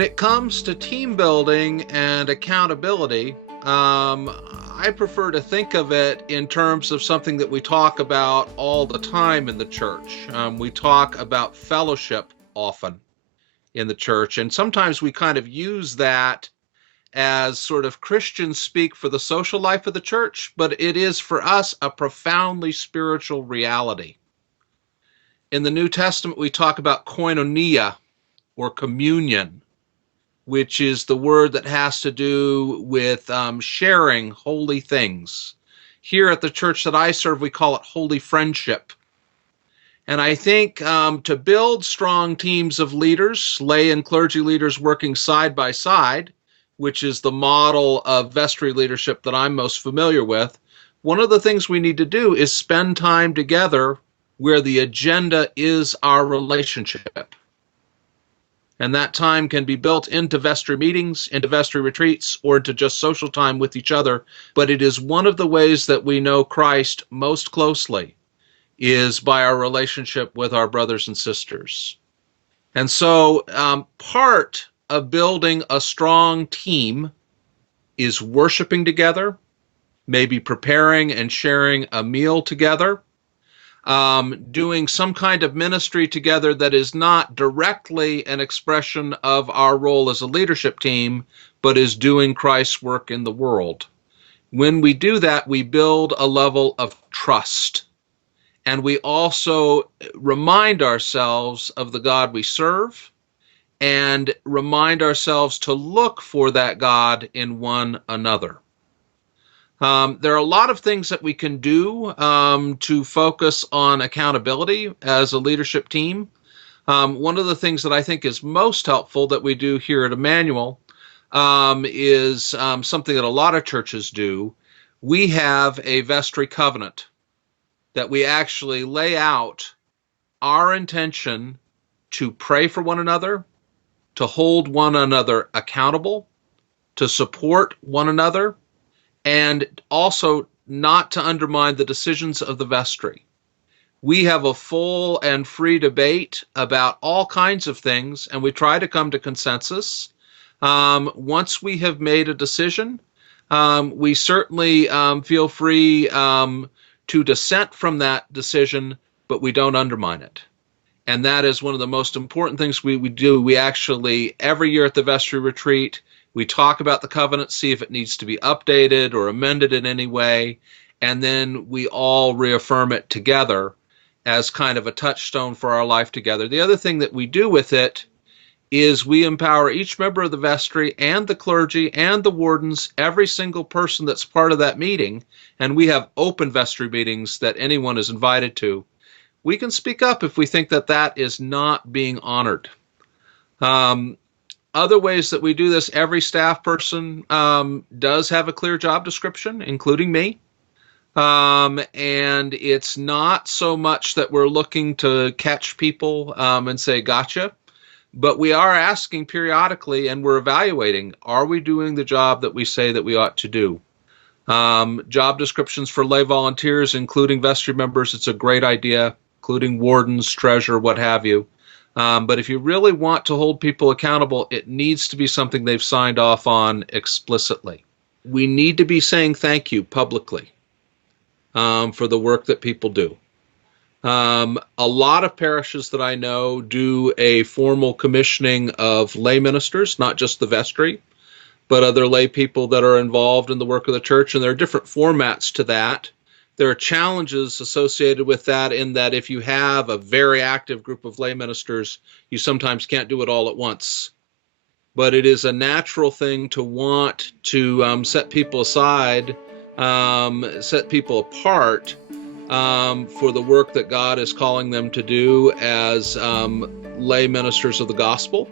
When it comes to team building and accountability, I prefer to think of it in terms of something that we talk about all the time in the church. We talk about fellowship often in the church, and sometimes we kind of use that as sort of Christian speak for the social life of the church, but it is for us a profoundly spiritual reality. In the New Testament, we talk about koinonia or communion, which is the word that has to do with sharing holy things. Here at the church that I serve, we call it holy friendship. And I think to build strong teams of leaders, lay and clergy leaders working side by side, which is the model of Vestry leadership that I'm most familiar with, one of the things we need to do is spend time together where the agenda is our relationship. And that time can be built into Vestry meetings, into Vestry retreats, or into just social time with each other. But it is one of the ways that we know Christ most closely is by our relationship with our brothers and sisters. And so part of building a strong team is worshiping together, maybe preparing and sharing a meal together, doing some kind of ministry together that is not directly an expression of our role as a leadership team, but is doing Christ's work in the world. When we do that, we build a level of trust. And we also remind ourselves of the God we serve and remind ourselves to look for that God in one another. There are a lot of things that we can do to focus on accountability as a leadership team. One of the things that I think is most helpful that we do here at Emmanuel is something that a lot of churches do. We have a Vestry Covenant that we actually lay out our intention to pray for one another, to hold one another accountable, to support one another, and also not to undermine the decisions of the vestry. We have a full and free debate about all kinds of things, and we try to come to consensus. Once we have made a decision, we certainly feel free to dissent from that decision, but we don't undermine it. And that is one of the most important things we do. We actually, every year at the Vestry retreat, we talk about the covenant, see if it needs to be updated or amended in any way, and then we all reaffirm it together as kind of a touchstone for our life together. The other thing that we do with it is we empower each member of the vestry and the clergy and the wardens, every single person that's part of that meeting, and we have open vestry meetings that anyone is invited to. We can speak up if we think that that is not being honored. Other ways that we do this, every staff person does have a clear job description, including me. And it's not so much that we're looking to catch people and say, gotcha, but we are asking periodically and we're evaluating, are we doing the job that we say that we ought to do? Job descriptions for lay volunteers, including vestry members, it's a great idea, including wardens, treasurer, what have you. But if you really want to hold people accountable, it needs to be something they've signed off on explicitly. We need to be saying thank you publicly for the work that people do. A lot of parishes that I know do a formal commissioning of lay ministers, not just the vestry, but other lay people that are involved in the work of the church, and there are different formats to that. There are challenges associated with that in that if you have a very active group of lay ministers, you sometimes can't do it all at once. But it is a natural thing to want to set people aside, set people apart for the work that God is calling them to do as lay ministers of the gospel.